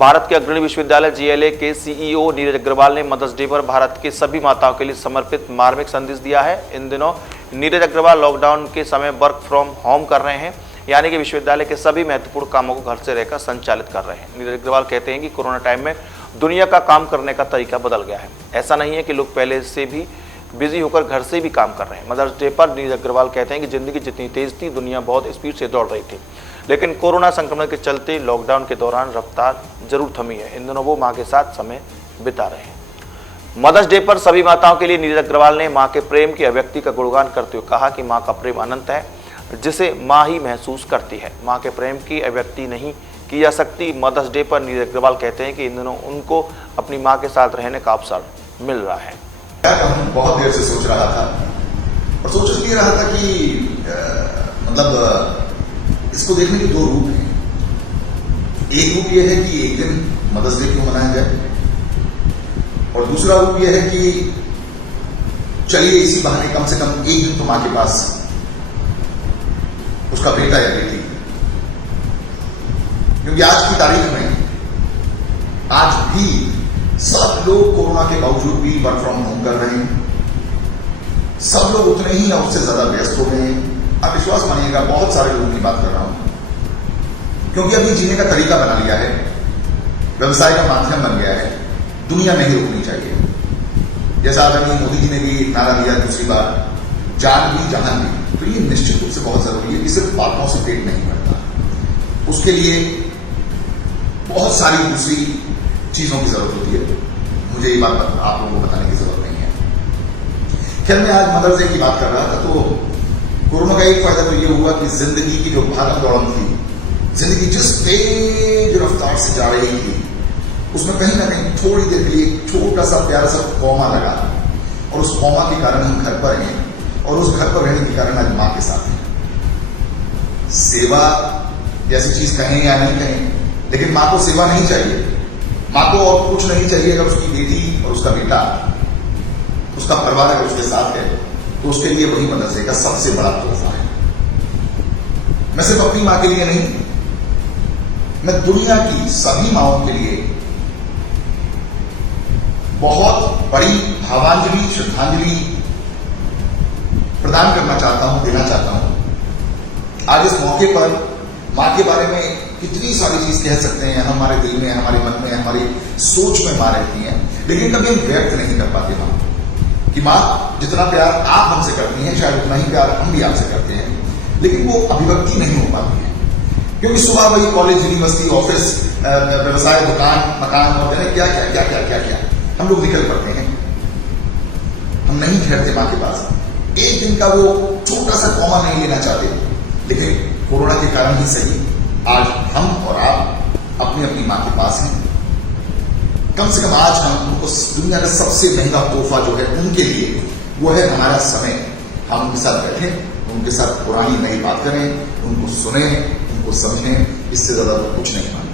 भारत के अग्रणी विश्वविद्यालय जीएलए के सीईओ नीरज अग्रवाल ने मदर्स डे पर भारत की सभी माताओं के लिए समर्पित मार्मिक संदेश दिया है। इन दिनों नीरज अग्रवाल लॉकडाउन के समय वर्क फ्रॉम होम कर रहे हैं, यानी कि विश्वविद्यालय के सभी महत्वपूर्ण कामों को घर से रहकर संचालित कर रहे हैं। नीरज अग्रवाल कहते हैं कि कोरोना टाइम में दुनिया का काम करने का तरीका बदल गया है। ऐसा नहीं है कि लोग पहले से भी बिजी होकर घर से भी काम कर रहे हैं। मदर्स डे पर नीरज अग्रवाल कहते हैं कि जिंदगी जितनी तेज थी, दुनिया बहुत स्पीड से दौड़ रही थी, लेकिन कोरोना संक्रमण के चलते लॉकडाउन के दौरान रफ्तार जरूर थमी है। इन दिनों वो मां के साथ समय बिता रहे हैं। मदर्स डे पर सभी माताओं के लिए नीरज अग्रवाल ने मां के प्रेम की अभिव्यक्ति का गुणगान करते हुए कहा कि मां का प्रेम अनंत है, जिसे मां ही महसूस करती है। मां के प्रेम की अभिव्यक्ति नहीं की जा सकती। मदर्स डे पर नीरज अग्रवाल कहते हैं कि इन दिनों उनको अपनी मां के साथ रहने का अवसर मिल रहा है। हम बहुत देर से सोच रहा था और सोच इसलिए रहा था कि इसको देखने के दो रूप हैं। एक रूप यह है कि एक दिन मदर्स डे क्यों मनाया जाए, और दूसरा रूप यह है कि चलिए इसी बहाने कम से कम एक दिन तो मां के पास उसका बेटा या बेटी, क्योंकि आज की तारीख में आज भी सब लोग कोरोना के बावजूद भी वर्क फ्रॉम होम कर रहे हैं। सब लोग उतने ही या उससे ज्यादा व्यस्त हो गए हैं। आप विश्वास मानिएगा, बहुत सारे लोगों की बात कर रहा हूं, क्योंकि अभी जीने का तरीका बना लिया है, व्यवसाय का माध्यम बन गया है। दुनिया नहीं रुकनी चाहिए। जैसा आदरणीय मोदी जी ने भी नारा दिया दूसरी बार, जान भी जहान भी, तो ये निश्चित रूप से बहुत जरूरी है कि सिर्फ बातों से पेट नहीं भरता, उसके लिए बहुत सारी दूसरी चीजों की जरूरत होती है। मुझे ये बात आप लोगों को बताने की जरूरत नहीं है। खैर, मैं आज मदर्स डे की बात कर रहा था, तो कोरोना का एक फायदा तो ये हुआ कि जिंदगी की जो भागम दौड़म थी, जिंदगी जिस तेज रफ्तार से जा रही थी, उसमें कहीं ना कहीं थोड़ी देर के लिए एक छोटा सा प्यारा सा कौमा लगा, और उस कौमा के कारण हम घर पर हैं, और उस घर पर रहने के कारण आज मां के साथ हैं। सेवा जैसी चीज कहें या नहीं कहें, लेकिन मां को सेवा नहीं चाहिए। मां को और कुछ नहीं चाहिए। अगर उसकी बेटी और उसका बेटा, उसका परिवार अगर उसके साथ है, तो उसके लिए वही मदर्स डे का सबसे बड़ा तोहफा है। मैं सिर्फ अपनी मां के लिए नहीं, मैं दुनिया की सभी माओं के लिए बहुत बड़ी भावांजलि, श्रद्धांजलि प्रदान करना चाहता हूं, देना चाहता हूं। आज इस मौके पर मां के बारे में कितनी सारी चीज कह सकते हैं, हमारे दिल में, हमारे मन में, हमारी सोच में मां रहती हैं, लेकिन कभी हम व्यक्त नहीं कर पाते मां कि मां जितना प्यार आप हमसे करती हैं, शायद उतना ही प्यार हम भी आपसे करते हैं, लेकिन वो अभिव्यक्ति नहीं हो पाती है। क्योंकि सुबह वही कॉलेज, यूनिवर्सिटी, ऑफिस, व्यवसाय, दुकान, मकान और क्या क्या क्या क्या क्या क्या हम लोग निकल पड़ते हैं। हम नहीं ठहरते मां के पास। एक दिन का वो छोटा सा कौमा नहीं लेना चाहते, लेकिन कोरोना के कारण ही सही आज हम और आप अपनी अपनी मां के पास हैं। कम से कम आज हम उनको दुनिया का सबसे महंगा तोहफा जो है उनके लिए, वो है हमारा समय। हम उनके साथ बैठें, उनके साथ पुरानी नई बात करें, उनको सुने, उनको समझें, इससे ज्यादा कुछ नहीं मांगे।